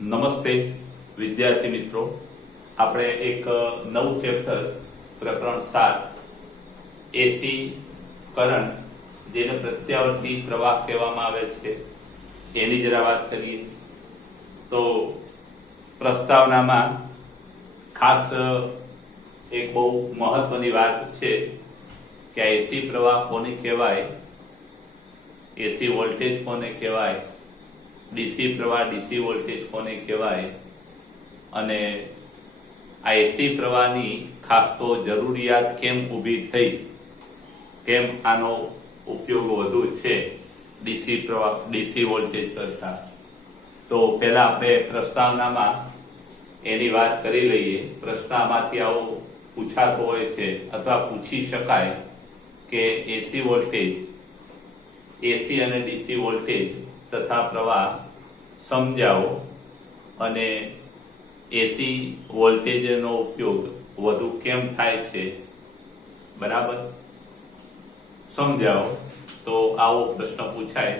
નમસ્તે વિદ્યાર્થી મિત્રો, આપણે એક નવું ચેપ્ટર પ્રકરણ 7 એસી કરંટ જેને પ્રત્યાવર્તી પ્રવાહ કહેવામાં આવે છે એની જરા વાત કરીએ. તો પ્રસ્તાવનામાં ખાસ એક બહુ મહત્વની વાત છે કે એસી પ્રવાહ કોને કહેવાય, એસી વોલ્ટેજ કોને કહેવાય, ડીસી પ્રવાહ ડીસી વોલ્ટેજ કોને કહેવાય, અને આ એસી પ્રવાહની ખાસ તો જરૂરિયાત કેમ ઊભી થઈ, કેમ આનો ઉપયોગ વધુ છે ડીસી પ્રવાહ ડીસી વોલ્ટેજ કરતા. તો પહેલા આપણે પ્રસ્તાવનામાં એની વાત કરી લઈએ. પ્રશ્નમાંથી આવો પૂછાતો હોય છે અથવા પૂછી શકાય કે એસી વોલ્ટેજ, એસી અને ડીસી વોલ્ટેજ તથા પ્રવાહ સમજાવો અને એસી વોલ્ટેજનો ઉપયોગ વધુ કેમ થાય છે, બરાબર સમજાવો. તો આવો પ્રશ્ન પૂછાય.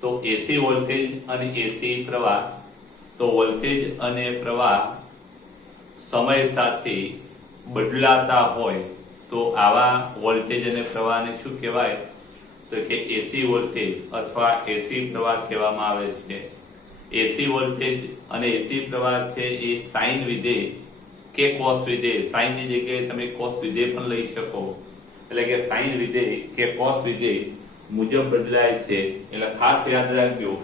તો એસી વોલ્ટેજ અને એસી પ્રવાહ, તો વોલ્ટેજ અને પ્રવાહ સમય સાથે બદલાતા હોય તો આવા વોલ્ટેજ અને પ્રવાહને શું કહેવાય, તો કે એસી વોલ્ટેજ અથવા એસી પ્રવાહ કહેવામાં આવે છે. એસી વોલ્ટેજ અને એસી પ્રવાહ છે એ સાઇન વિધેય કે કોસ વિધેય, સાઇનની જગ્યાએ તમે કોસ વિધેય પણ લઈ શકો, એટલે કે સાઇન વિધેય કે કોસ વિધેય મુજબ બદલાય છે. એટલે ખાસ યાદ રાખજો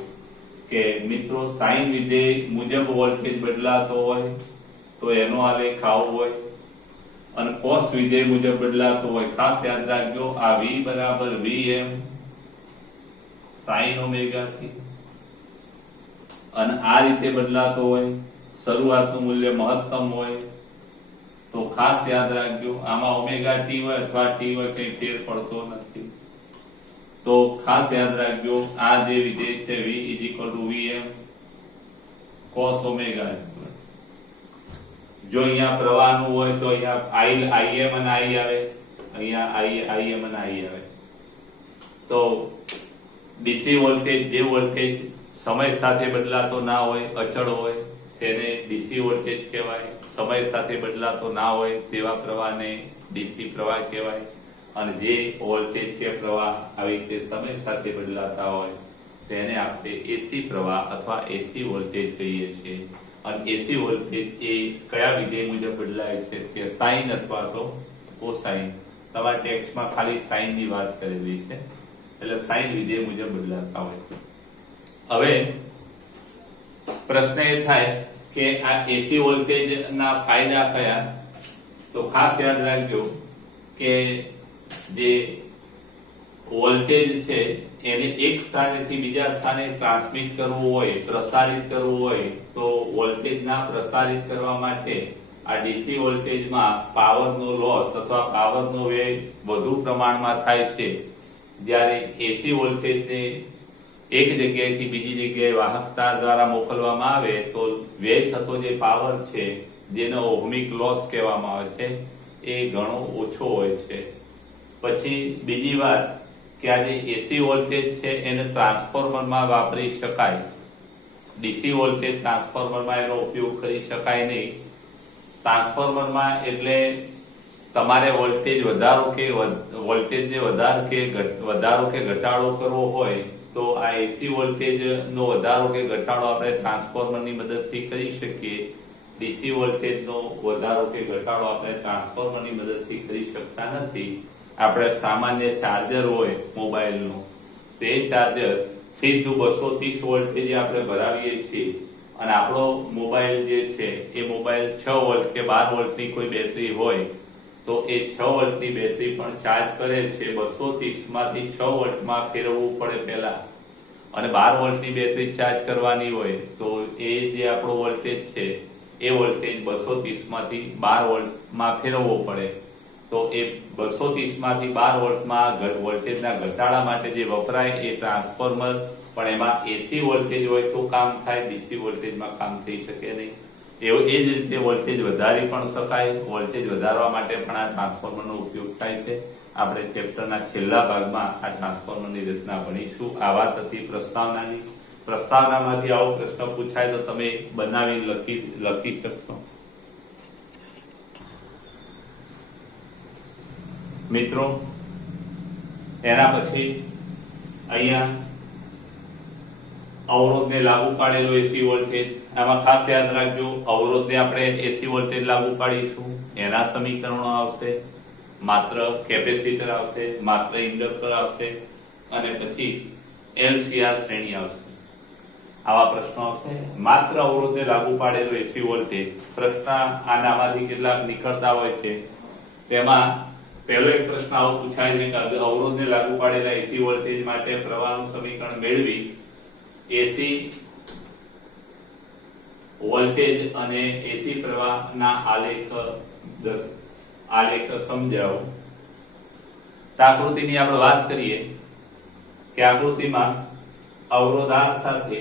કે મિત્રો, સાઇન વિધેય મુજબ વોલ્ટેજ બદલાતો હોય તો એનો આલેખ આવો હોય, અને કોસ વિધેય મુજબ બદલાતો હોય, ખાસ યાદ રાખજો આ V બરાબર Vm sin ઓમેગા t, અને આ રીતે બદલાતો હોય, શરૂઆતનું મૂલ્ય મહત્તમ હોય, તો ખાસ યાદ રાખજો આમાં ઓમેગા t હોય અથવા t હોય કઈ ફેર પડતો નથી. તો ખાસ યાદ રાખજો આ જે વિધેય છે V Vm cos ઓમેગા. જો અહીંયા પ્રવાહનું હોય તો અહીંયા Im અને I આવે, અહીંયા Im અને I આવે. તો ડીસી વોલ્ટેજ, જે વોલ્ટેજ સમય સાથે બદલાતો ના હોય, અચળ હોય, તેને ડીસી વોલ્ટેજ કહેવાય. સમય સાથે બદલાતો ના હોય તેવા પ્રવાહને ડીસી પ્રવાહ કહેવાય. અને જે વોલ્ટેજ કે પ્રવાહ આવી રીતે સમય સાથે બદલાતા હોય તેને આપણે એસી પ્રવાહ અથવા એસી વોલ્ટેજ કહીએ છીએ. અને એસી વોલ્ટેજ એ કયા વિધેય મુજબ બદલાય છે, કે સાઇન અથવા તો કોસાઇન. તમારા ટેક્સ્ટમાં ખાલી સાઇન ની વાત કરેલી છે, એટલે સાઇન વિધેય મુજબ બદલાતા હોય. હવે પ્રશ્ન એ થાય કે આ એસી વોલ્ટેજ ના ફાયદા કયા. તો ખાસ યાદ રાખજો કે જે વોલ્ટેજ છે એને એક સ્થાનેથી બીજા સ્થાને ટ્રાન્સમિટ કરવું હોય, પ્રસારિત કરવું હોય, તો વોલ્ટેજના પ્રસારિત કરવા માટે આ ડીસી વોલ્ટેજમાં પાવરનો લોસ અથવા પાવરનો વ્યય વધુ પ્રમાણમાં થાય છે. જ્યારે એસી વોલ્ટેજને એક જગ્યાએથી બીજી જગ્યાએ વાહકતા દ્વારા મોકલવામાં આવે તો વ્યય થતો જે પાવર છે, જેનો ઓહમિક લોસ કહેવામાં આવે છે, એ ઘણો ઓછો હોય છે. પછી બીજી વાત કે આ જે એસી વોલ્ટેજ છે એને ટ્રાન્સફોર્મરમાં વાપરી શકાય, ડીસી વોલ્ટેજ ટ્રાન્સફોર્મરમાં એનો ઉપયોગ કરી શકાય નહીં. ટ્રાન્સફોર્મરમાં એટલે તમારે વોલ્ટેજ વધારો કે વોલ્ટેજને વધારો કે ઘટાડો કરવો હોય તો આ એસી વોલ્ટેજનો વધારો કે ઘટાડો આપણે ટ્રાન્સફોર્મરની મદદથી કરી શકીએ. ડીસી વોલ્ટેજનો વધારો કે ઘટાડો આપણે ટ્રાન્સફોર્મરની મદદથી કરી શકતા નથી. આપણે સામાન્ય ચાર્જર હોય મોબાઈલનું, તે ચાર્જર સીધું 230 વોલ્ટેજ આપણે ભરાવીએ છીએ, અને આપણો મોબાઈલ જે છે એ મોબાઈલ 6 વોલ્ટ કે 12 વોલ્ટની કોઈ બેટરી હોય તો એ 6 વોલ્ટની બેટરી પણ ચાર્જ કરે છે. 230 માંથી 6 વોલ્ટમાં ફેરવવું પડે પહેલા, અને 12 વોલ્ટની બેટરી ચાર્જ કરવાની હોય તો એ જે આપણો વોલ્ટેજ છે એ વોલ્ટેજ 230 માંથી 12 વોલ્ટમાં ફેરવવો પડે. તો એ 230 માંથી 12 વોલ્ટમાં વોલ્ટેજના ઘટાડા માટે જે વપરાય એ ટ્રાન્સફોર્મર, પણ એમાં એસી વોલ્ટેજ હોય તો કામ થાય, ડીસી વોલ્ટેજમાં કામ થઈ શકે નહીં. એ જ રીતે વોલ્ટેજ વધારી પણ શકાય, વોલ્ટેજ વધારવા માટે પણ આ ટ્રાન્સફોર્મરનો ઉપયોગ થાય છે. આપણે ચેપ્ટરના છેલ્લા ભાગમાં આ ટ્રાન્સફોર્મરની રચના ભણીશું. આ વાત હતી પ્રસ્તાવનાની. પ્રસ્તાવનામાંથી આવો પ્રશ્ન પૂછાય તો તમે બનાવી લખી શકશો. મિત્રો એના પછી અહીંયા અવરોધને લાગુ પાડેલો એસી વોલ્ટેજ, આમાં ખાસ યાદ રાખજો અવરોધને આપણે એસી વોલ્ટેજ લાગુ પાડીશું એના સમીકરણો આવશે, માત્ર કેપેસિટર આવશે, માત્ર ઇન્ડક્ટર આવશે અને પછી એલસીઆર શ્રેણી આવશે. આવા પ્રશ્નો આવશે. માત્ર અવરોધને લાગુ પાડેલો એસી વોલ્ટેજ પ્રશ્ન આનામાંથી કેટલાક નીકળતા હોય છે. તેમાં પહેલો એક પ્રશ્ન આવો પૂછાય છે કે અવરોધને લાગુ પાડેલા એસી વોલ્ટેજ માટે પ્રવાહનું સમીકરણ મેળવી એસી વોલ્ટેજ અને એસી પ્રવાહના આલેખ સમજાવો. આકૃતિની આપણે વાત કરીએ કે આકૃતિમાં અવરોધ R સાથે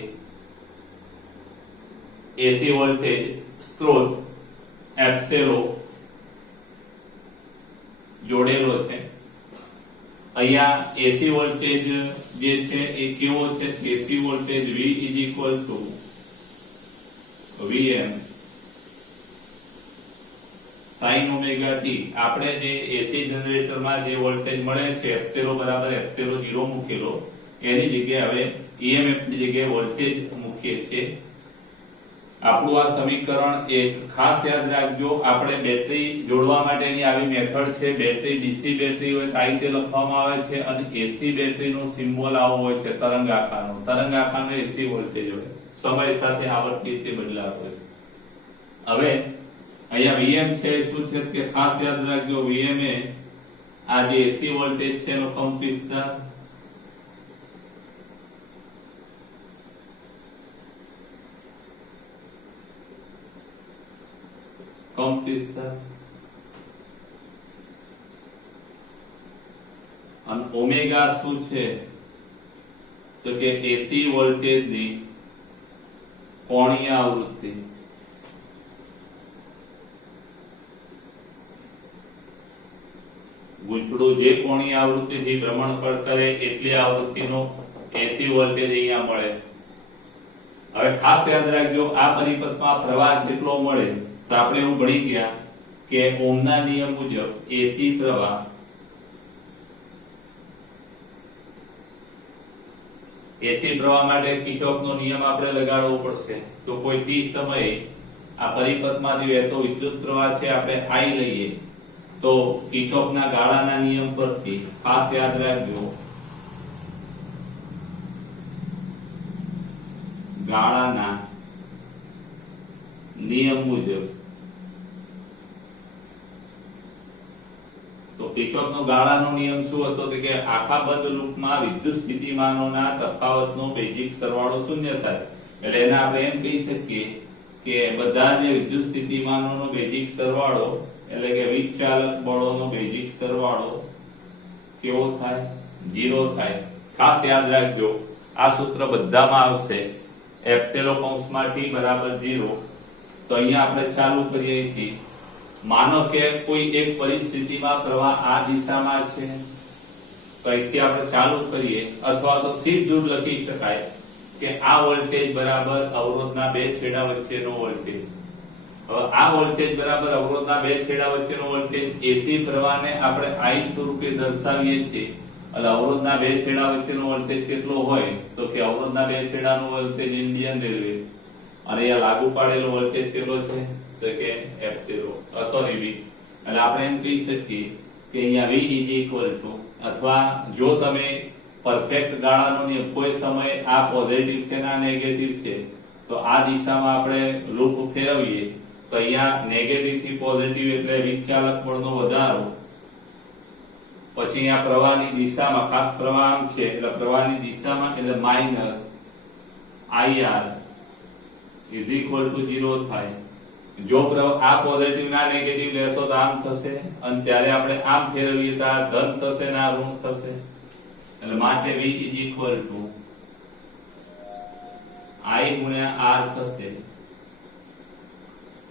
એસી વોલ્ટેજ સ્ત્રોત F0 જોડેલો છે. અહીંયા એસી વોલ્ટેજ જે છે એ કેવો છે? AC voltage V Vm sin omega t. આપણે જે એસી જનરેટરમાં જે વોલ્ટેજ મળે છે F0 બરાબર F0 મૂકેલો, એની જગ્યાએ હવે EMF ની જગ્યાએ વોલ્ટેજ મૂકીએ છીએ. આપણું આ સમીકરણ એક ખાસ યાદ રાખજો. આપણે બેટરી જોડવા માટેની આવી મેથડ છે. બેટરી ડીસી બેટરી હોય તો આ રીતે લખવામાં આવે છે અને એસી બેટરીનો સિમ્બોલ આવો હોય છે તરંગાકારનો. તરંગાકારનો એસી વોલ્ટેજ હોય, સમય સાથે આવર્તની રીતે બદલાતો હોય. હવે અહીંયા Vm છે શું છે કે ખાસ યાદ રાખજો, Vm એ આ જે એસી વોલ્ટેજ છે એનો કંપ વિસ્તાર, કંપ વિસ્તાર અને ઓમેગા શું છે તો કે એસી વોલ્ટેજની કોણીય આવૃત્તિ. ગૂંચળું જે કોણીય આવૃત્તિથી ભ્રમણફળ કરે એટલી આવૃત્તિનો એસી વોલ્ટેજ અહીંયા મળે. હવે ખાસ યાદ રાખજો આ પરિપથમાં પ્રવાહ કેટલો મળે તો આપણે એવું ભણી ગયા કે ઓહમના નિયમ મુજબ એસી પ્રવાહ માટે કિર્ચોફનો નિયમ આપણે લગાડવો પડશે. તો કોઈ t સમયે આ પરિપથમાંથી વહેતો વિદ્યુત પ્રવાહ છે આપણે I લઈએ તો કિર્ચોફના ગાળાના નિયમ પરથી ખાસ યાદ રાખજો ગાળાના નિયમ મુજબ તો કિર્ચોફનો ગાળાનો નિયમ શું હતો કે આખા બંધ લૂપમાં વિદ્યુત સ્થિતિમાનોના તફાવતનો બેઝિક સરવાળો શૂન્ય થાય. એટલે એને આપણે એમ કહી શકીએ કે બધા જે વિદ્યુત સ્થિતિમાનોનો બેઝિક સરવાળો એટલે કે વિચાલક બળોનો બેઝિક સરવાળો કેવો થાય? 0 થાય. ખાસ યાદ રાખજો આ સૂત્ર બધામાં આવશે. એપ્સિલોન કૌંસમાં t બરાબર 0. તો અહીંયા આપણે ચાલુ કરીએ અહીંથી. માનો કે કોઈ એક પરિસ્થિતિમાં પ્રવાહ આ દિશામાં છે તો અહીંથી આપણે ચાલુ કરીએ, અથવા તો સીધું લખી શકાય કે આ વોલ્ટેજ બરાબર અવરોધના બે છેડા વચ્ચેનો વોલ્ટેજ. હવે આ વોલ્ટેજ બરાબર અવરોધના બે છેડા વચ્ચેનો વોલ્ટેજ એસી પ્રવાહને આપણે I સ્વરૂપે દર્શાવીએ છીએ. એટલે અવરોધના બે છેડા વચ્ચેનો વોલ્ટેજ કેટલો હોય તો કે અવરોધના બે છેડાનો વોલ્ટેજ ઇન્ડિયન રેલવે અને અહીંયા લાગુ પાડેલો વોલ્ટેજ કેટલો છે તો કે F0 સોરી V. એટલે આપણે એમ કહી શકીએ કે અહીંયા V અથવા જો તમે પરફેક્ટ ગાળાનો નિયમ કોઈ સમય આ પોઝિટિવ છે ને આ નેગેટિવ છે તો આ દિશામાં આપણે લૂપ ફેરવીએ તો અહીંયા નેગેટિવ થી પોઝિટિવ એટલે વિચાલક બળનો વધારો. પછી અહીંયા પ્રવાહની દિશામાં ખાસ પ્રવાહ આમ છે એટલે પ્રવાહની દિશામાં એટલે minus IR is equal to 0 થાય. જો આ પોઝિટિવ ના નેગેટિવ લેશો તો આમ થશે અને ત્યારે આપણે આમ ફેરવીએ તો આ ધન થશે ને આ ઋણ થશે. એટલે માટે V is equal to I ગુણ્યા R થશે.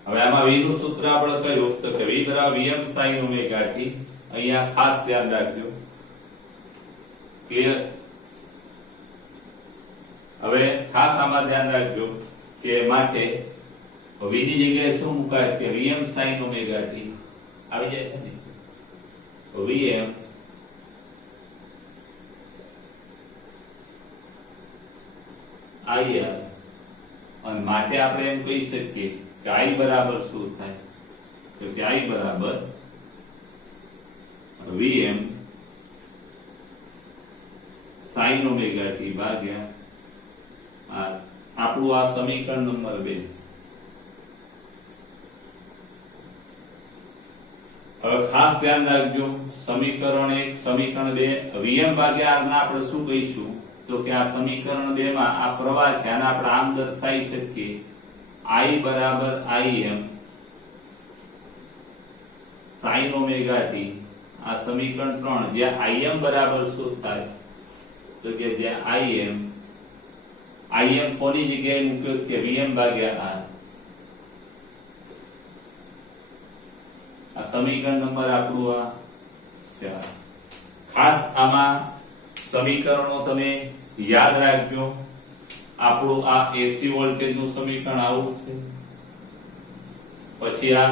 હવે આમાં V નું સૂત્ર આપણે કયું તો કે V બરાબર Vm sin ઓમેગા t. અહીંયા ખાસ ધ્યાન રાખજો. ક્લિયર? હવે ખાસ આમાં ધ્યાન રાખજો કે માટે v ની જગ્યાએ શું મુકાય કે vm sin omega t આવી જાય છે ને, vm ir અને માટે આપણે એમ કહી શકીએ કે i બરાબર શું થાય તો કે i બરાબર vm sin omega t ભાગ્યા r. આપણું આ સમીકરણ નંબર 2. હવે ખાસ ધ્યાન રાખજો સમીકરણ 1 સમીકરણ 2 vm ભાગ્યા r ના આપણે શું કહીશું તો કે આ સમીકરણ 2 માં આ પ્રવાહ છે આને આપણે આમ દર્શાવી શકીએ i બરાબર im sin omega t. આ સમીકરણ 3 જ્યાં im બરાબર શું થાય તો કે જ્યાં im કોની જગ્યાએ મૂક્યો કે vm ભાગ્યા r. આ સમીકરણ નંબર આપણું આ 4. ખાસ આમાં સમીકરણો તમે યાદ રાખજો. આપણું આ AC વોલ્ટેજ નું સમીકરણ આવું છે, પછી આ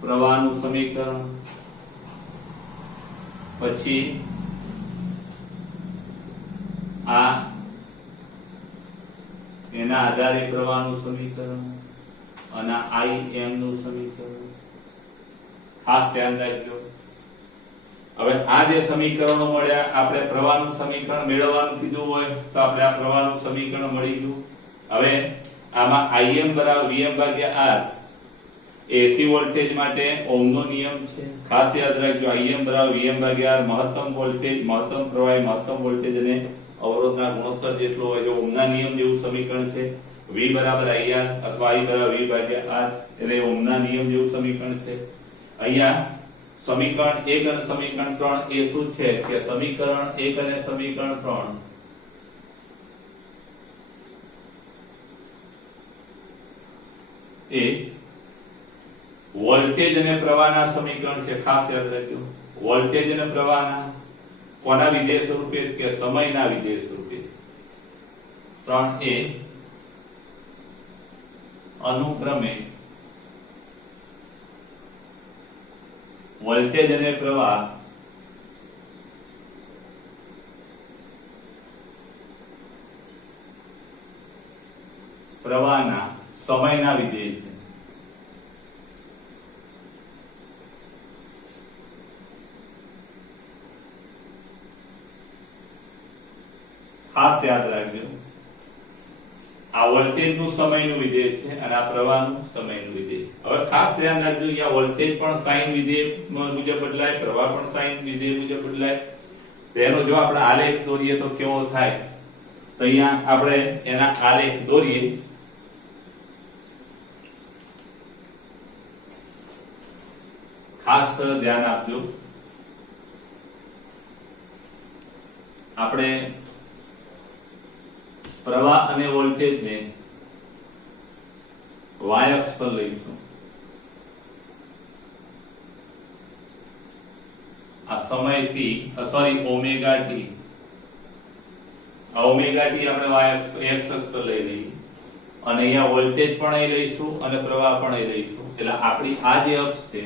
પ્રવાહનું સમીકરણ, પછી આ એના આધારે પ્રવાહનું સમીકરણ અને im નું સમીકરણ. ખાસ ધ્યાન રાખજો. હવે આ જે સમીકરણો મળ્યા આપણે પ્રવાહનું સમીકરણ મેળવવાનું કીધું હોય તો આપણે આ પ્રવાહનું સમીકરણ મળી ગયું. હવે આમાં im બરાબર vm ભાગ્યા r AC વોલ્ટેજ માટે ઓહમનો નિયમ છે. ખાસ યાદ રાખજો im બરાબર vm ભાગ્યા r મહત્તમ વોલ્ટેજ મહત્તમ પ્રવાહ મહત્તમ વોલ્ટેજ અને અવરોધના ગુણોત્તર જેટલો હોય છે. ઓહમના નિયમ જેવું સમીકરણ છે. v બરાબર ir અથવા i બરાબર v ભાગ્યા r એટલે ઓહમના નિયમ જેવું સમીકરણ છે. અહીંયા સમીકરણ 1 અને સમીકરણ 3 એ શું છે કે સમીકરણ 1 અને સમીકરણ 3 એ વોલ્ટેજ અને પ્રવાહના સમીકરણ છે. ખાસ યાદ રાખજો વોલ્ટેજ અને પ્રવાહના કોના વિધેય સ્વરૂપે કે સમયના વિધેય સ્વરૂપે. 3 એ અનુક્રમે વોલ્ટેજ અને પ્રવાહ પ્રવાહના સમયના વિધેય છે. ખાસ યાદ રાખજો આ વોલ્ટેજ નું સમયનું વિધેય છે અને આ પ્રવાહનું સમયનું વિધેય. હવે ખાસ ધ્યાન રાખજો અહીંયા વોલ્ટેજ પણ સાઇન વિધેય મુજબ બદલાય, પ્રવાહ પણ સાઇન વિધેય મુજબ બદલાય. તેનો જો આપણે આલેખ દોરીએ તો કેવો થાય તો અહીંયા આપણે એના આલેખ દોરીએ. ખાસ ધ્યાન આપજો આપણે પ્રવાહ અને વોલ્ટેજ ને y અક્ષ પર લઈશું. આ સમય t સોરી ઓમેગા t આ ઓમેગા t આપણે y અક્ષ પર લઈ લઈએ અને અહીંયા વોલ્ટેજ પણ અહીં લઈશું અને પ્રવાહ પણ અહીં લઈશું. એટલે આપણી આ જે અક્ષ છે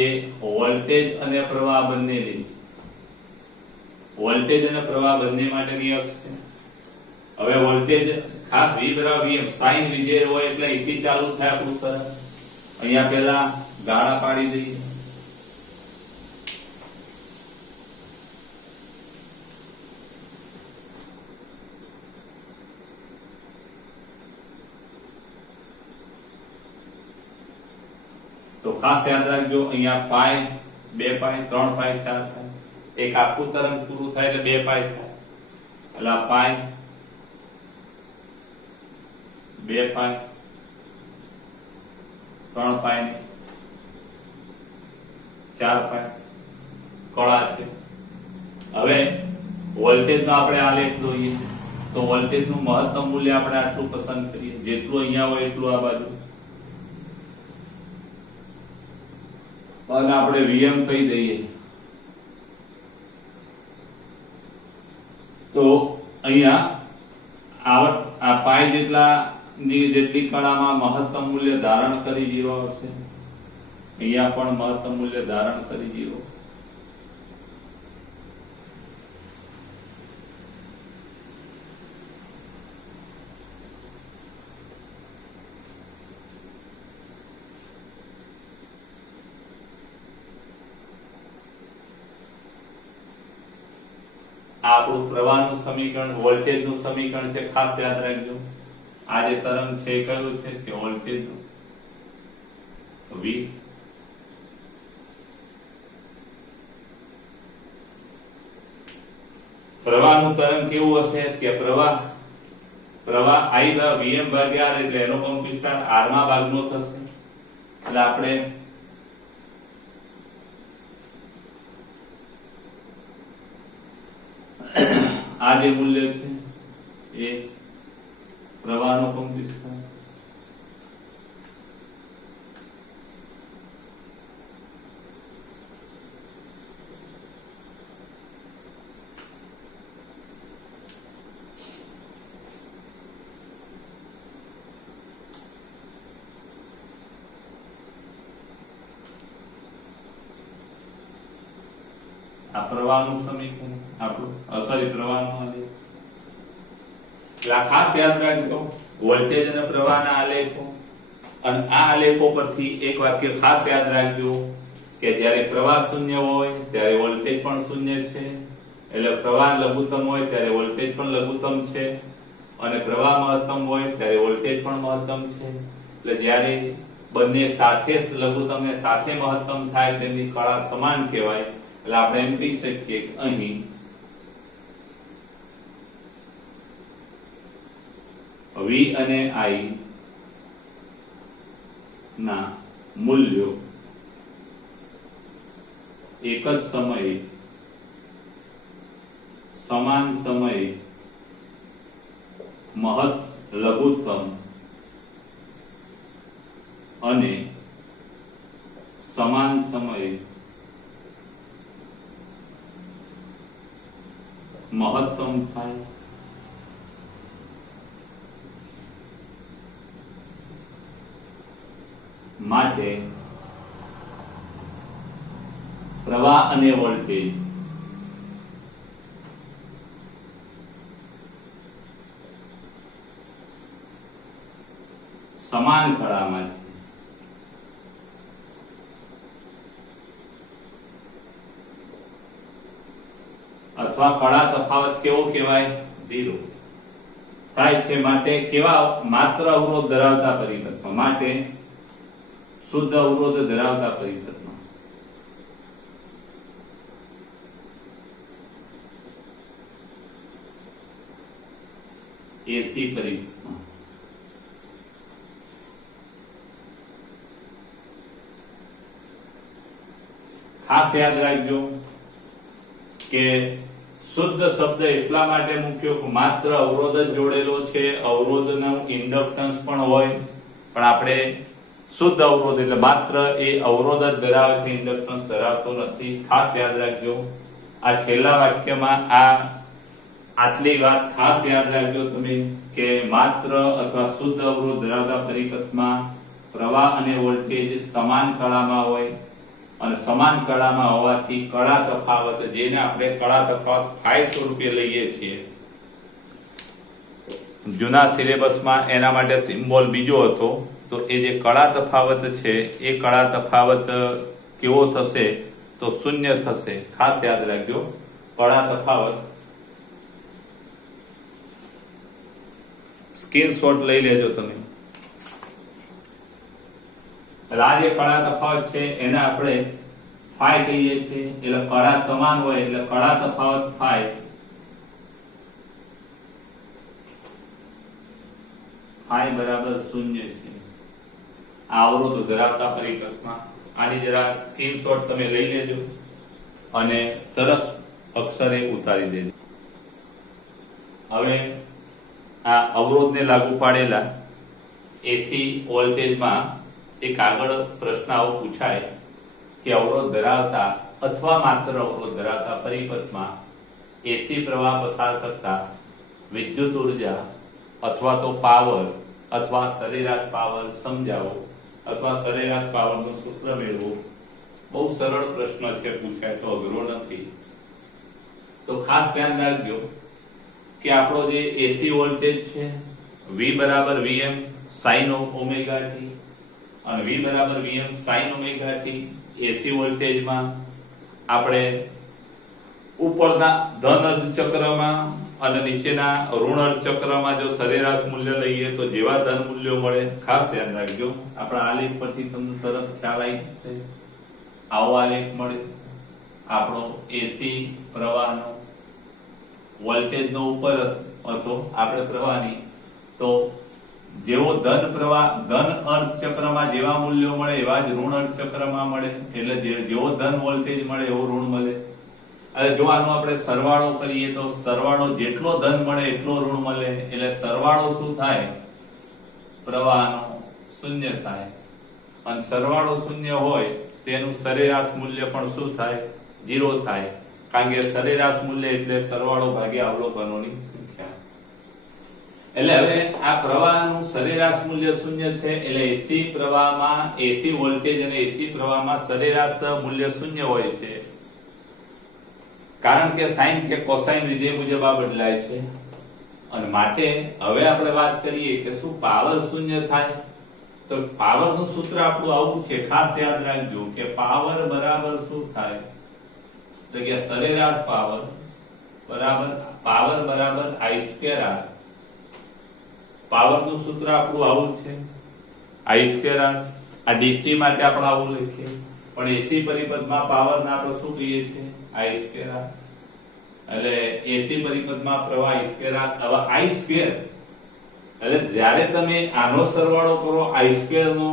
એ વોલ્ટેજ અને પ્રવાહ બંને લઈશું. વોલ્ટેજ અને પ્રવાહ બંને માટેની અક્ષ છે. હવે વોલ્ટેજ ખાસ v બરાબર vm sin વિધેય હોય એટલે અહીંથી ચાલુ થાય આપણું તરફ. અહીંયા પહેલા ગાળા પાડી દઈએ. તો ખાસ યાદ રાખજો અહીંયા પાઈ 2 પાઈ 3 પાઈ 4 પાઈ એક આખું તરંગ પૂરું થાય એટલે 2 પાઈ થાય. એટલે આ પાઈ 2 પાઈ 3 પાઈ 4 પાઈ કળા છે. હવે વોલ્ટેજ નો આપણે આલેખ દોરીએ તો વોલ્ટેજ નું મહત્તમ મૂલ્ય આપણે આટલું પસંદ કરીએ, જેટલું અહીંયા હોય એટલું આ બાજુ, અને આપણે vm કહી દઈએ. તો અહીંયા આ પાઈ જેટલી કળામાં મહત્તમ મૂલ્ય ધારણ કરી 0 આવશે, અહીંયા પણ મહત્તમ મૂલ્ય ધારણ કરી 0. આપણું પ્રવાહનું સમીકરણ, વોલ્ટેજનું સમીકરણ છે, ખાસ યાદ રાખજો. આ જે તરંગ છે એ કયું છે કે વોલ્ટેજનું V. પ્રવાહનું તરંગ કેવું હશે કે પ્રવાહ I Vm ભાગ્યા R, એટલે એનો કંપ વિસ્તાર R માં ભાગનો થશે. એટલે આપણે આ જે મૂલ્ય છે એ પ્રવાહનો કંપ વિસ્તાર, આ પ્રવાહનું સમીકરણ આપણું પ્રવાહનું આલેખ. ખાસ યાદ રાખજો વોલ્ટેજ અને પ્રવાહના આલેખો. અને આ આલેખો પરથી એક વાક્ય ખાસ યાદ રાખજો કે જ્યારે પ્રવાહ શૂન્ય હોય ત્યારે વોલ્ટેજ પણ શૂન્ય છે, એટલે પ્રવાહ લઘુત્તમ હોય ત્યારે વોલ્ટેજ પણ લઘુત્તમ છે, અને પ્રવાહ મહત્તમ હોય ત્યારે વોલ્ટેજ પણ મહત્તમ છે. એટલે જ્યારે બંને સાથે લઘુત્તમ ને સાથે મહત્તમ થાય તેમની કળા સમાન કહેવાય. એટલે આપણે એમ કહી શકીએ કે અહીં V અને I ના મૂલ્યો એક જ સમયે સમાન સમયે લઘુત્તમ અને સમાન સમયે મહત્તમ થાય. માટે પ્રવાહ અને વોલ્ટેજ સમાન કળામાં છે. અથવા કળા તફાવત કેવો કહેવાય? 0 થાય છે. માટે કેવા? માત્ર અવરોધ ધરાવતા પરિપથમાં, માટે શુદ્ધ અવરોધ ધરાવતા પરિપથમાં. એસી પરિપથમાં ખાસ યાદ રાખજો કે શુદ્ધ શબ્દ એટલા માટે મૂક્યો કે માત્ર અવરોધ જ જોડેલો છે, અવરોધનું ઇન્ડક્ટન્સ પણ હોય, પણ આપણે શુદ્ધ અવરોધ એટલે માત્ર એ અવરોધ જ ધરાવે છે, ઇન્ડક્ટન્સ ધરાવતો નથી. ખાસ યાદ રાખજો આ છેલ્લા વાક્યમાં આટલી વાત ખાસ યાદ રાખજો તમે કે માત્ર અથવા શુદ્ધ અવરોધ ધરાવતા પરિપથમાં પ્રવાહ અને વોલ્ટેજ સમાન કળામાં હોય, અને સમાન કળામાં હોવાથી કળા તફાવત, જેને આપણે કળા તફાવત ફાઈ સ્વરૂપે લઈએ છીએ, જૂના સિલેબસમાં એના માટે સિમ્બોલ બીજો હતો. તો એ જે કળા તફાવત છે એ કળા તફાવત કેવો થશે? તો શૂન્ય થશે. ખાસ યાદ રાખજો કળા તફાવત, સ્ક્રીનશોટ લઈ લેજો તમે. આ જે કળા તફાવત છે એને આપણે ફાઈ કહીએ છીએ. એટલે કળા સમાન હોય એટલે કળા તફાવત ફાઈ બરાબર શૂન્ય છે આ અવરોધ ધરાવતા પરિપથમાં. આની જરા સ્ક્રીનશોટ તમે લઈ લેજો અને સરસ અક્ષરે ઉતારી દેજો. હવે આ અવરોધને લાગુ પાડેલા એસી વોલ્ટેજમાં એક આગળ પ્રશ્ન આવો પૂછાય કે અવરોધ ધરાવતા અથવા માત્ર અવરોધ ધરાવતા પરિપથમાં એસી પ્રવાહ પસાર કરતા વિદ્યુત ઉર્જા અથવા તો પાવર અથવા સરેરાશ પાવર સમજાવો અથવા સરેરાશ પાવરનું સૂત્ર મેળવો. બહુ સરળ પ્રશ્ન છે, પૂછાય તો અઘરો નથી. તો ખાસ ધ્યાન રાખજો કે આપણો જે એસી વોલ્ટેજ છે V બરાબર Vm sin ઓમેગા t અને V બરાબર Vm sin ઓમેગા t. એસી વોલ્ટેજમાં આપણે ઉપરના ધન અર્ધ ચક્રમાં અને નીચેના ઋણ અર્ધ ચક્રમાં જો સરેરાશ મૂલ્ય લઈએ તો જેવા ધન મૂલ્યો મળે. ખાસ ધ્યાન રાખજો, આપણા આલેખ પરથી તમને તરત ખ્યાલ આવી જશે. આવો આલેખ મળે આપણો એસી પ્રવાહનો, વોલ્ટેજનો ઉપર હતો આપણે પ્રવાહની, તો જેવો ધન પ્રવાહ ધન અર્ધ ચક્રમાં જેવા મૂલ્યો મળે એવા જ ઋણ અર્ધ ચક્રમાં મળે. એટલે જેવો ધન વોલ્ટેજ મળે એવો ઋણ મળે. અને જો આનો આપણે સરવાળો કરીએ તો સરવાળો જેટલો ધન મળે એટલો ઋણ મળે. એટલે સરવાળો શું થાય? પ્રવાહનો શૂન્ય થાય. અને સરવાળો શૂન્ય હોય તેનું સરેરાશ મૂલ્ય પણ શું થાય? 0 થાય. કારણ કે સરેરાશ મૂલ્ય એટલે સરવાળો ભાગ્યા અવલોકનોની સંખ્યા. એટલે હવે આ પ્રવાહનું સરેરાશ મૂલ્ય શૂન્ય છે. એટલે એસી પ્રવાહમાં, એસી વોલ્ટેજ અને એસી પ્રવાહમાં સરેરાશ મૂલ્ય શૂન્ય હોય છે. કારણ કે સાઇન કે કોસાઇન વિધેય મુજબ આ બદલાય છે. અને માટે હવે આપણે વાત કરીએ કે શું પાવર શૂન્ય થાય? તો પાવરનું સૂત્ર આપણું આવું છે, ખાસ યાદ રાખજો કે પાવર બરાબર શું થાય? તો કે સરેરાશ પાવર બરાબર I સ્ક્વેર R. પાવરનું સૂત્ર આપણું આવું છે, I સ્ક્વેર R. આ ડીસી માટે આપણે આવું લખીએ, પણ એસી પરિપથમાં પાવરને આપણે શું કહીએ છીએ? I square R. એટલે એસી પરિપથમાં પ્રવાહ I સ્ક્વેર R. હવે I સ્ક્વેર એટલે જ્યારે તમે આનો સરવાળો કરો I સ્ક્વેર નો,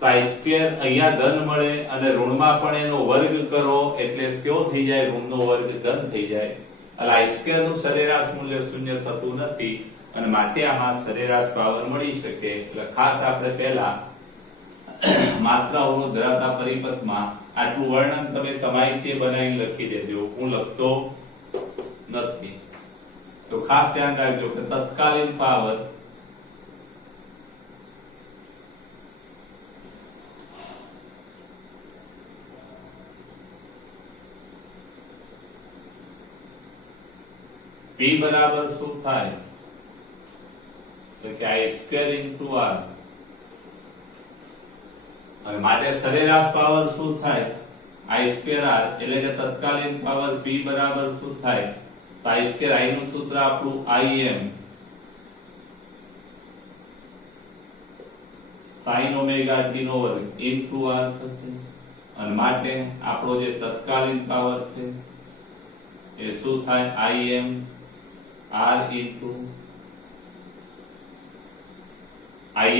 તો I સ્ક્વેર અહીંયા ધન મળે અને ઋણમાં પણ એનો વર્ગ કરો એટલે કેવો થઈ જાય? ઋણનો વર્ગ ધન થઈ જાય. એટલે I સ્ક્વેર નું સરેરાશ મૂલ્ય શૂન્ય થતું નથી અને માટે આમાં સરેરાશ પાવર મળી શકે. એટલે ખાસ આપણે પહેલા માત્ર અવરોધ ધરાવતા પરિપથમાં આટલું વર્ણન તમે તમારી રીતે બનાવીને લખી દેજો. હું લખતો નથી. તો ખાસ ધ્યાન રાખજો કે તત્કાલીન પાવર P બરાબર શું થાય? તો કે I સ્ક્વેર ઇન્ટુ R. અને માટે સરેરાશ પાવર શું થાય? I square R. એટલે કે તત્કાલીન પાવર P બરાબર શું થાય? તો I સ્ક્વેર, I નું સૂત્ર આપણું Im sin ઓમેગા t નો વર્ગ ઇન્ટુ R થશે. અને માટે આપણો જે તત્કાલીન પાવર છે એ શું થાય? Im R ઇન્ટુ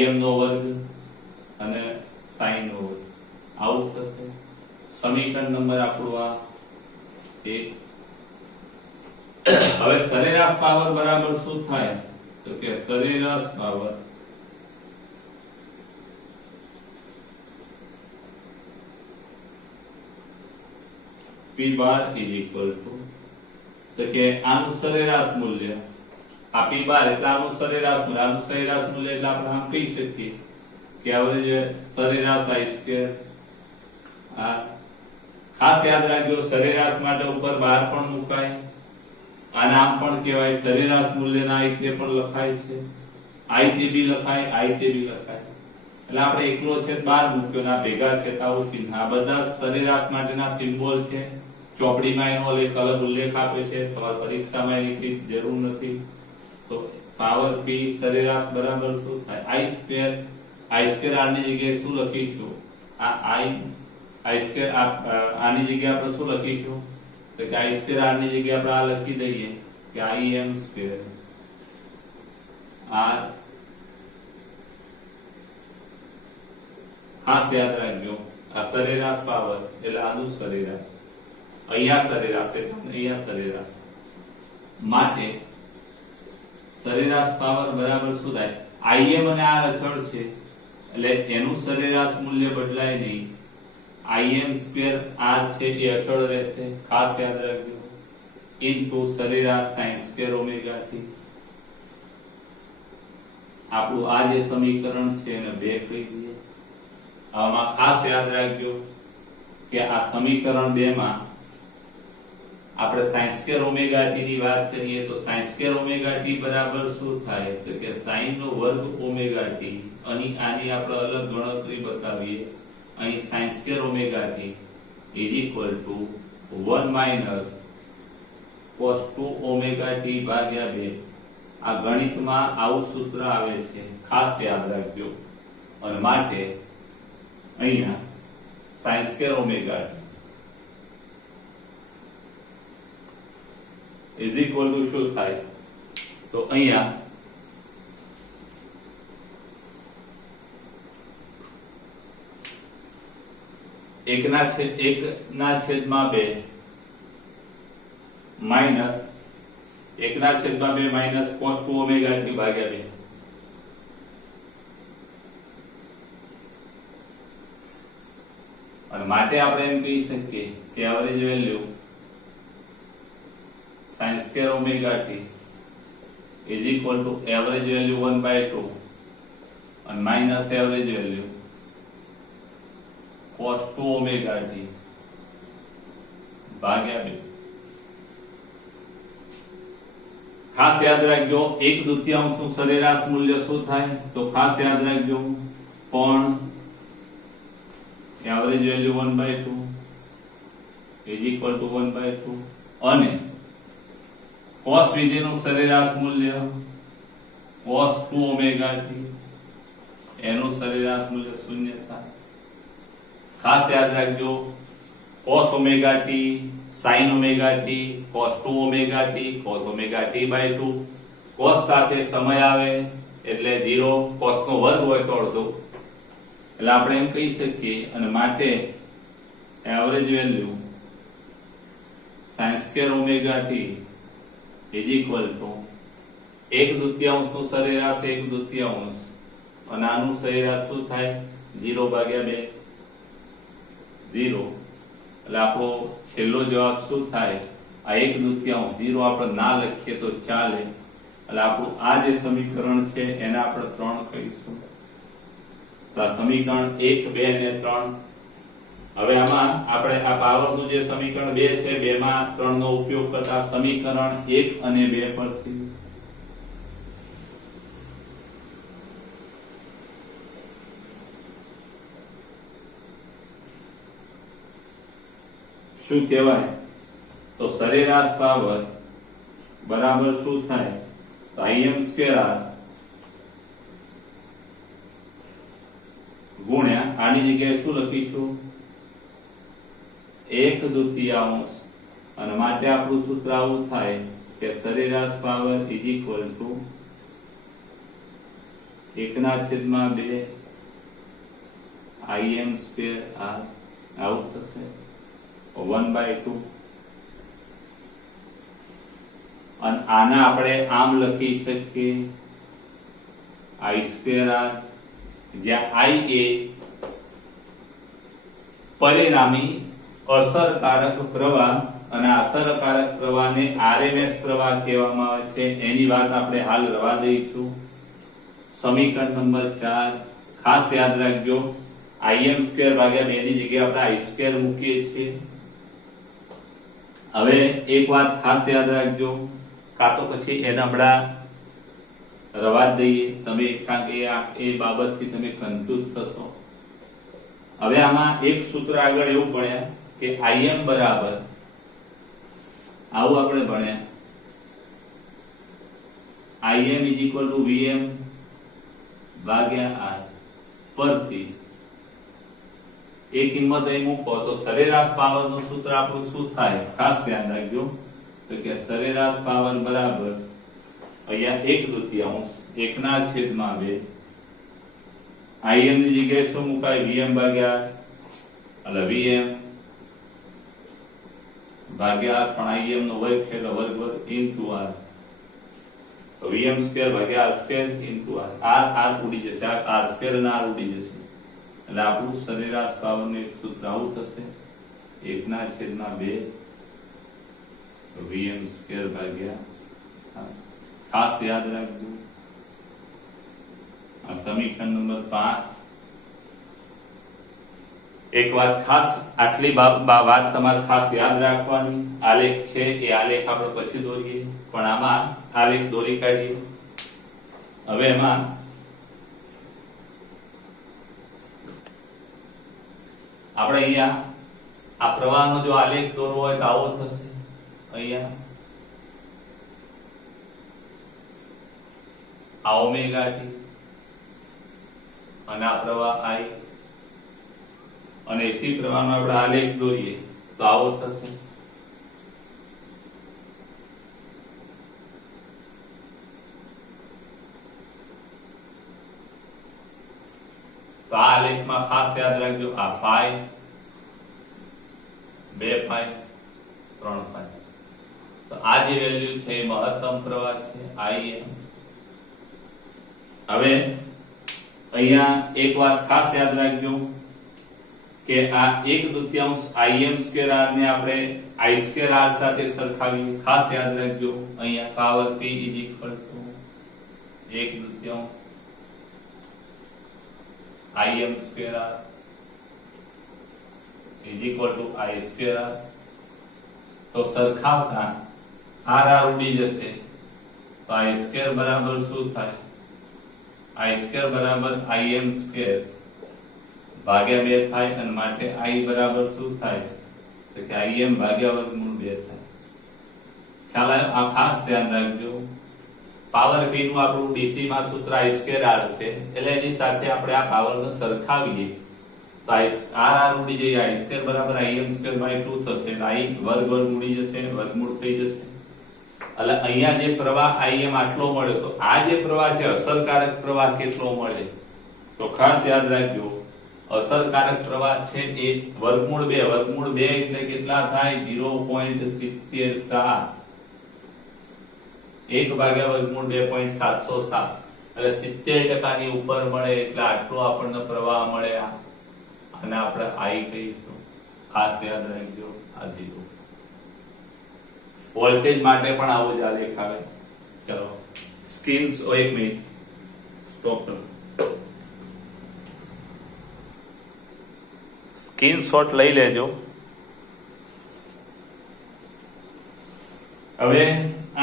Im નો વર્ગ અને sin નો વર્ગ. આવું થશે. સમીકરણ નંબર આપણું આ 1. હવે સરેરાશ પાવર બરાબર શું થાય? તો કે સરેરાશ power P bar is equal to, તો કે આનું સરેરાશ મૂલ્ય, આ P બાર એટલે આનું સરેરાશ મૂલ્ય, આનું સરેરાશ મૂલ્ય એટલે આપણે આમ કહી શકીએ કે એવરેજ સરેરાશ I સ્ક્વેર R. ખાસ યાદ રાખજો, સરેરાશ માટે ઉપર બાર પણ મુકાય અને આમ પણ કહેવાય. સરેરાશ મૂલ્યના I તે પણ લખાય છે, I તે બી લખાય, I તે બી લખાય. એટલે આપણે એકલો છે બાર મૂક્યો ના ભેગા છે આવું ચિહ્ન. આ બધા સરેરાશ માટેના સિમ્બોલ છે. ચોપડીમાં એનો અલગ ઉલ્લેખ આપે છે, તમારી પરીક્ષામાં એની જરૂર નથી. તો પાવર P સરેરાશ બરાબર શું થાય? I સ્ક્વેર R ની જગ્યાએ શું લખીશું? આ I સ્ક્વેર આની જગ્યાએ આપણે શું લખીશું? તો કે I સ્ક્વેર R ની જગ્યાએ આપણે આ લખી દઈએ કે Im સ્ક્વેર R. ખાસ યાદ રાખજો, આ સરેરાશ પાવર એટલે આનું સરેરાશ, અહીંયા સરેરાશ એટલે અહીંયા સરેરાશ. માટે સરેરાશ પાવર બરાબર શું થાય? Im અને R અચળ છે એટલે એનું સરેરાશ મૂલ્ય બદલાય નહીં. Im સ્ક્વેર R છે એ અચળ રહેશે. ખાસ યાદ રાખજો ઇન્ટુ સરેરાશ સાઇન સ્ક્વેર ઓમેગા ટી. આપણું આ જે સમીકરણ છે એને 2 કહી દઈએ. આમાં ખાસ યાદ રાખજો કે આ સમીકરણ 2 માં આપણે sin સ્ક્વેર ઓમેગા ટી ની વાત કરીએ તો sin સ્ક્વેર ઓમેગા ટી બરાબર શું થાય તો કે sin નો વર્ગ ઓમેગા ટી. અને આની આપણે અલગ ગણતરી બતાવીએ. અહીં sin square omega T is equal to 1 minus cos 2 omega T ભાગ્યા 2. આ ગણિતમાં આવું સૂત્ર આવે છે, ખાસ યાદ રાખજો. અને માટે અહીંયા sin square omega T is equal to શું થાય તો અહીંયા એક ના છેદમાં 2 minus 1/2 minus cos 2 omega T ભાગ્યા 2. અને માટે આપણે એમ કહી શકીએ કે average value sin square omega T is equal to average value 1/2 અને minus average value cos 2 omega T ભાગ્યા 2. ખાસ યાદ રાખજો 1/2 નું સરેરાશ મૂલ્ય શું થાય તો ખાસ યાદ રાખજો પણ average value 1/2 is equal to 1/2 અને cos વિધેયનું સરેરાશ મૂલ્ય cos 2 ઓમેગા ટી એનું સરેરાશ મૂલ્ય 0 થાય. ખાસ યાદ રાખજો cos omega t sin omega t cos 2 omega t cos omega t by 2. cos સાથે સમય આવે એટલે 0, cos નો વર્ગ હોય તો અડધો. એટલે આપણે એમ કહી શકીએ અને માટે average value sin square omega T is equal to 1/2 નું સરેરાશ 1/2 અને આનું સરેરાશ શું થાય 0/2 0. એટલે આપણો છેલ્લો જવાબ શું થાય આ 1/2 0 આપણે ના લખીએ તો ચાલે. એટલે આપણું આ જે સમીકરણ છે એને આપણે 3 કહીશું. તો આ સમીકરણ 1, 2 અને 3. હવે આમાં આપણે આ પાવરનું જે સમીકરણ 2 છે 2 માં 3 નો ઉપયોગ કરતા સમીકરણ 1 અને 2 પરથી શું કહેવાય તો સરેરાશ પાવર બરાબર શું થાય તો Im2r ગુણ્યા આની જગ્યાએ શું લખીશું 1/2 અને માટે આપણું સૂત્ર આવું થાય કે સરેરાશ power is equal to 1/2 Im2r આવું થશે 1/2. અને આના આપણે આમ લખી શકીએ I2r જ્યાં I એ પરિણામી અસરકારક પ્રવાહ અને અસરકારક પ્રવાહને RMS પ્રવાહ કહેવામાં આવે છે. એની વાત આપણે હાલ રવા દઈશું. સમીકરણ નંબર 4 ખાસ યાદ રાખજો Im2 ભાગ્યા 2 ની જગ્યાએ આપણે I2 મૂકીએ છીએ. હવે એક વાત ખાસ યાદ રાખજો કાં તો પછી એને હમણાં રવા દઈએ તમે કારણ કે એ બાબતથી તમે કન્ફ્યુઝ થશો. હવે આમાં એક સૂત્ર આગળ એવું ભણ્યા કે Im બરાબર આવું આપણે ભણ્યા Im is equal to Vm ભાગ્યા R પરથી એ કિંમત અહીં મૂકો તો સરેરાશ પાવર નું સૂત્ર આપણું શું થાય ખાસ ધ્યાન રાખજો તો કે સરેરાશ પાવર બરાબર અહીંયા 1/2 1/2 Im ની જગ્યાએ શું મુકાય Vm ભાગ્યા એટલે Vm ભાગ્યા પણ Im નો વર્ગ છે એટલે વર્ગ ઇન્ટુ R તો Vm2 ભાગ્યા R2 ઇન્ટુ R R ઉડી જશે આ R2 અને R ઉડી જશે એટલે આપણું સરેરાશ પાવરનું એક સૂત્ર આવું થશે 1/2 vm સ્ક્વેર ભાગ્યા ખાસ યાદ રાખજો આ સમીકરણ નંબર 5. એક વાત ખાસ આટલી વાત તમારે ખાસ યાદ રાખવાની, આલેખ છે એ આલેખ આપણે પછી દોરીએ, પણ આમાં આલેખ દોરી કાઢીએ. હવે એમાં આપણે અહીંયા આ પ્રવાહનો જો આલેખ દોરવો હોય તો આવો થશે. અહીંયા આ ઓમેગા ટી અને આ પ્રવાહ I અને એસી પ્રવાહનો આપણે આલેખ દોરીએ તો આવો થશે. તો આ આલેખમાં ખાસ યાદ રાખજો આ પાઈ 2 પાઈ 3 પાઈ. તો આ જે વેલ્યુ છે એ મહત્તમ પ્રવાહ છે Im. હવે અહીંયા એક વાત ખાસ યાદ રાખજો કે આ 1/2 Im સ્ક્વેર r ને આપણે I સ્ક્વેર r સાથે સરખાવીએ. ખાસ યાદ રાખજો અહીંયા power p = 1/2 Im square r = I square r. તો સરખાવતા r ઉડી જશે તો I સ્ક્વેર બરાબર શું થાય? I સ્ક્વેર બરાબર Im સ્ક્વેર ભાગ્યા 2 થાય અને માટે I બરાબર શું થાય તો કે Im ભાગ્યા વર્ગમૂળ 2 થાય. ખ્યાલ આવ્યો? આ ખાસ ધ્યાન રાખજો. પાવર p નું આપણું ડીસી માં સૂત્ર I સ્ક્વેર r છે એટલે એની સાથે આપણે આ પાવરને સરખાવીએ તો r ઉડી જાય I સ્ક્વેર બરાબર Im સ્ક્વેર / 2 થશે. I વર્ગ ઉડી જશે, વર્ગમૂળ થઈ જશે. એટલે અહીંયા જે પ્રવાહ Im આટલો મળ્યો તો આ જે પ્રવાહ છે અસરકારક પ્રવાહ કેટલો મળે તો ખાસ યાદ રાખજો અસરકારક પ્રવાહ છે એ વર્ગમૂળ 2 એટલે કેટલા થાય 0.77 1 ભાગ્યા વર્ગમૂળ 2.707 એટલે 70% ની ઉપર મળે એટલે આટલો આપણને પ્રવાહ મળે. અને આપણે I કહીશું. ખાસ યાદ રાખજો આ 0. વોલ્ટેજ માટે પણ આવો જ આલેખ આવે. ચલો સ્ક્રીન 1 મિનિટ સ્ટોપ કરો. સ્ક્રીનશોટ લઈ લેજો. હવે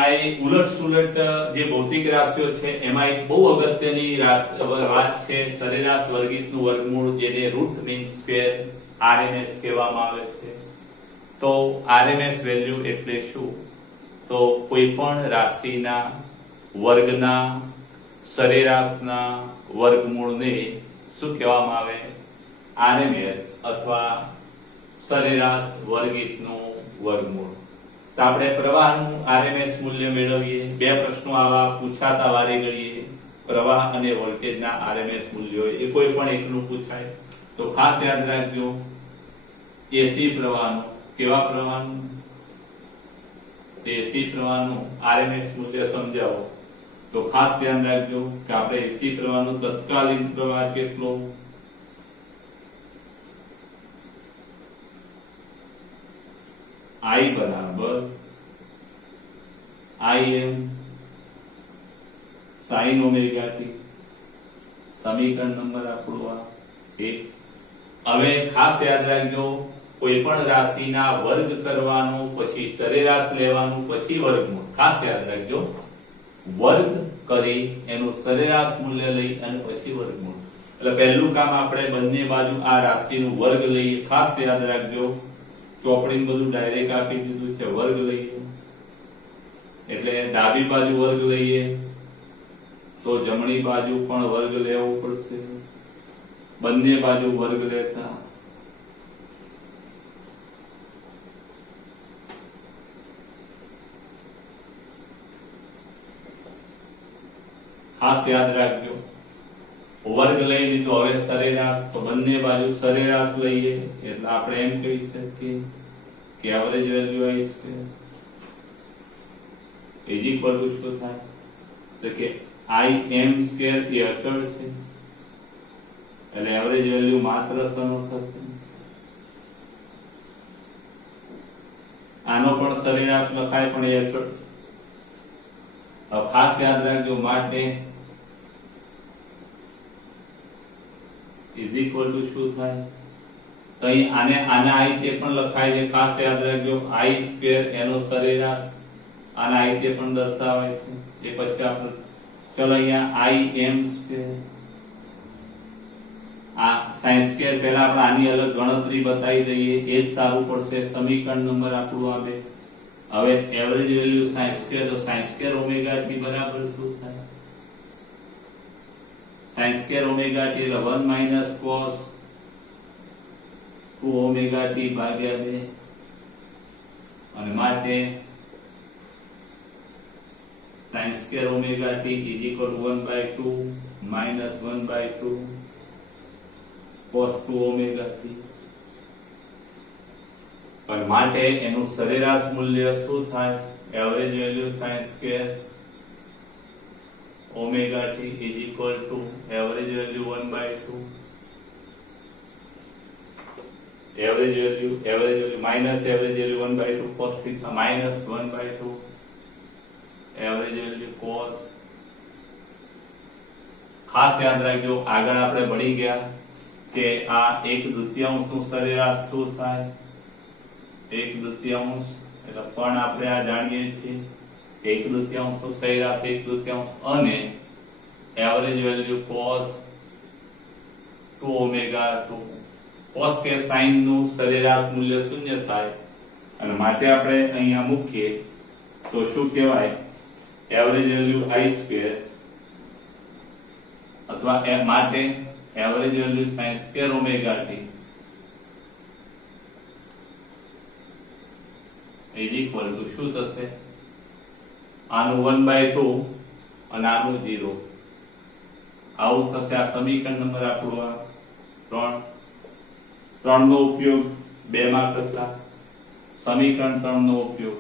આ ઉલટ સુલટ જે ભૌતિક રાશિઓ છે એમાં એક બહુ અગત્યની વાત છે સરેરાશ વર્ગિતનું વર્ગમૂળ, જેને રૂટ મીન સ્ક્વેર RMS કહેવામાં આવે છે. તો RMS વેલ્યુ એટલે શું? તો કોઈ પણ રાશિના વર્ગના સરેરાશના વર્ગમૂળને શું કહેવામાં આવે? RMS અથવા સરેરાશ વર્ગિતનું વર્ગમૂળ. તો આપણે પ્રવાહનું RMS મૂલ્ય મેળવીએ. 2 પ્રશ્નો આવા પૂછાતા વારે ઘડીએ. પ્રવાહ અને વોલ્ટેજના RMS મૂલ્યો એ કોઈ પણ એકનું પૂછાય તો ખાસ યાદ રાખજો એસી પ્રવાહનું. કેવા પ્રવાહનું? એસી પ્રવાહનું RMS મૂલ્ય સમજાવો તો ખાસ ધ્યાન રાખજો કે આપણે એસી પ્રવાહનું તત્કાલીન પ્રવાહ કેટલો I બરાબર Im sin ઓમેગા t. સમીકરણ નંબર આપણો આ 1. હવે ખાસ યાદ રાખજો કોઈ પણ રાશિના વર્ગ કરવાનો, પછી સરેરાશ લેવાનું, પછી વર્ગમૂળ. ખાસ યાદ રાખજો વર્ગ કરી એનું સરેરાશ મૂલ્ય લઈ અને પછી વર્ગમૂળ. એટલે પહેલું કામ આપણે બંને બાજુ આ રાશિનું વર્ગ લઈએ. ખાસ યાદ રાખજો ચોપડીને બધું ડાયરેક્ટ આપી દીધું છે. વર્ગ લઈએ એટલે ડાબી બાજુ વર્ગ લઈએ તો જમણી બાજુ પણ વર્ગ લેવો પડશે. બંને બાજુ વર્ગ લેતા ખાસ યાદ રાખજો વર્ગ લઈ લીધો. હવે સરેરાશ તો બંને બાજુ સરેરાશ લઈએ એટલે આપણે એમ કહી શકીએ કે average value I square is equal to શું થાય તો કે Im સ્ક્વેર એ અચળ છે એટલે એવરેજ વેલ્યુ માત્ર શેનો થશે આનો પણ સરેરાશ લખાય પણ એ હવે ખાસ યાદ રાખજો માટે ઇઝ ઇક્વલ ટુ શું થાય તો અહીં આના આઈ તે પણ લખાય છે ખાસ યાદ રાખજો આઈ સ્ક્વેર એનો સરેરાશ આના આઈ તે પણ દર્શાવાય છે એ પછી આપણે ચલો અહીંયા આઈ એમ સ્ક્વેર આ સાઇન સ્ક્વેર પહેલા આપણે આની અલગ ગણતરી બતાવી દઈએ એ જ સારું પડશે સમીકરણ નંબર આપણું આવે હવે એવરેજ વેલ્યુ સાઇન સ્ક્વેર તો સાઇન સ્ક્વેર ઓમેગા ટી બરાબર શું થાય સાઇન સ્ક્વેર ઓમેગા ટી એટલે 1 માઈનસ કોસ 2 ઓમેગા ટી ભાગ્યા 2 અને માટે sin square omega t is equal to 1/2 minus 1/2 cos 2 omega t પણ માટે એનું સરેરાશ મૂલ્ય શું થાય average value sin square omega t is equal to average value 1/2 average value minus average value 1/2 cos theta minus 1/2 average value cos ખાસ યાદ રાખજો આગળ આપણે ભણી ગયા કે આ 1/2 નું સરેરાશ શું થાય 1/2 એટલે પણ આપણે આ જાણીએ છીએ 1/2 નું સરેરાશ 1/2 અને average value cos 2 omega 2 cos કે sin નું સરેરાશ મૂલ્ય શૂન્ય થાય અને માટે આપણે અહીંયા મૂકીએ તો શું કહેવાય એવરેજ વેલ્યુ i સ્ક્વેર અથવા માટે average value sin square omega t is equal to શું થશે આનું 1/2 અને આનું 0 આવું થશે આ સમીકરણ નંબર આપણું આ 3 નો ઉપયોગ 2 માં કરતા સમીકરણ 3 નો ઉપયોગ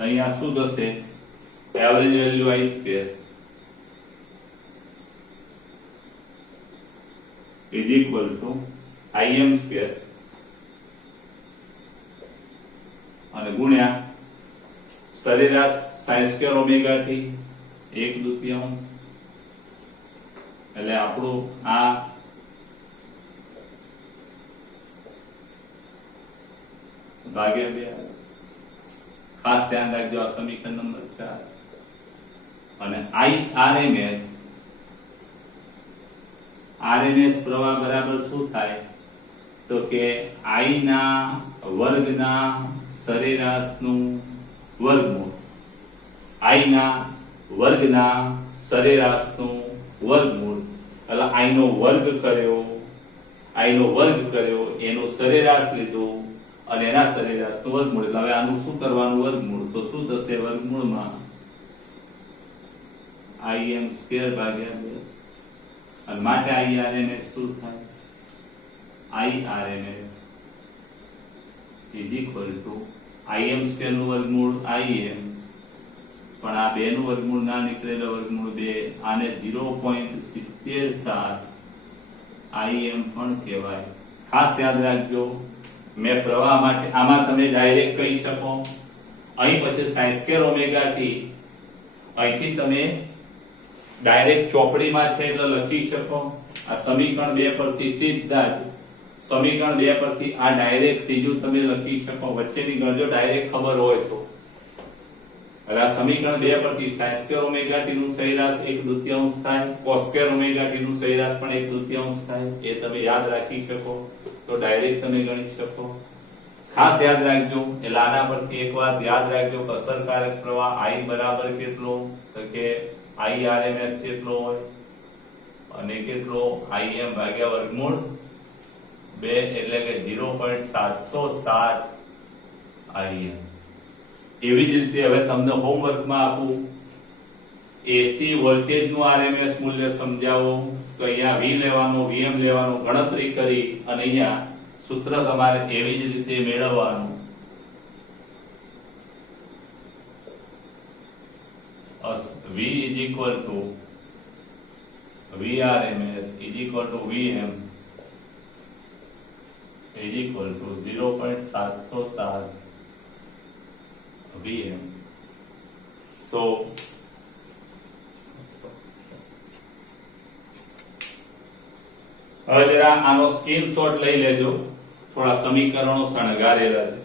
અહીંયા શું થશે average value i square is equal to im square અને ગુણ્યા સરેરાશ sin સ્ક્વેર ઓમેગા t 1/2 એટલે આપણું આ ભાગ્યા 2 ખાસ ધ્યાન રાખજો આ સમીકરણ નંબર 4 અને RMS પ્રવાહ બરાબર શું થાય તો કે I ના વર્ગના સરેરાશનું વર્ગમૂળ I ના વર્ગના સરેરાશનું વર્ગમૂળ એટલે I નો વર્ગ કર્યો એનો સરેરાશ લીધો અને એના સરેરાશનું વર્ગમૂળ એટલે હવે આનું શું કરવાનું વર્ગમૂળ તો શું થશે વર્ગમૂળમાં im સ્ક્વેર ભાગ્યા 2 અને માટે IRMS શું થાય IRMS is equal to im square નું વર્ગમૂળ im પણ આ 2 નું વર્ગમૂળ ના નીકળે એટલે વર્ગમૂળ 2 આને 0.77 im પણ કહેવાય ખાસ યાદ રાખજો મેં પ્રવાહ માટે આમાં તમે ડાયરેક્ટ કહી શકો અહીં પછી sin સ્ક્વેર ઓમેગા t અહીંથી તમે ડાયરેક્ટ ચોપડીમાં છે એટલે લખી શકો આ સમીકરણ 2 પરથી સીધા જ સમીકરણ 2 પરથી આ ડાયરેક્ટ ત્રીજું તમે લખી શકો વચ્ચેની ગણજો ડાયરેક્ટ ખબર હોય તો એટલે આ સમીકરણ 2 પરથી sin સ્ક્વેર ઓમેગા t નું સરેરાશ 1/2 થાય cos સ્ક્વેર ઓમેગા t નું સરેરાશ પણ 1/2 થાય એ તમે યાદ રાખી શકો તો ડાયરેક્ટ તમે ગણી શકો ખાસ યાદ રાખજો એટલે આના પરથી એક વાત યાદ રાખજો કે અસરકારક પ્રવાહ I બરાબર કેટલો તો કે IRMS કેટલો હોય અને કેટલો im ભાગ્યા વર્ગમૂળ 2 એટલે કે 0.707 im એવી જ રીતે હવે તમને હોમવર્કમાં આપું AC વોલ્ટેજ નું RMS મૂલ્ય સમજાવો તો અહીંયા V લેવાનો Vm લેવાનો ગણતરી કરી અને અહીંયા સૂત્ર તમારે એવી જ રીતે મેળવવાનું V is equal to VRMS is equal to VM is equal to 0.707 VM. તો હવે જરા આનો સ્ક્રીનશોટ લઈ લેજો, થોડા સમીકરણો શણગારેલા છે.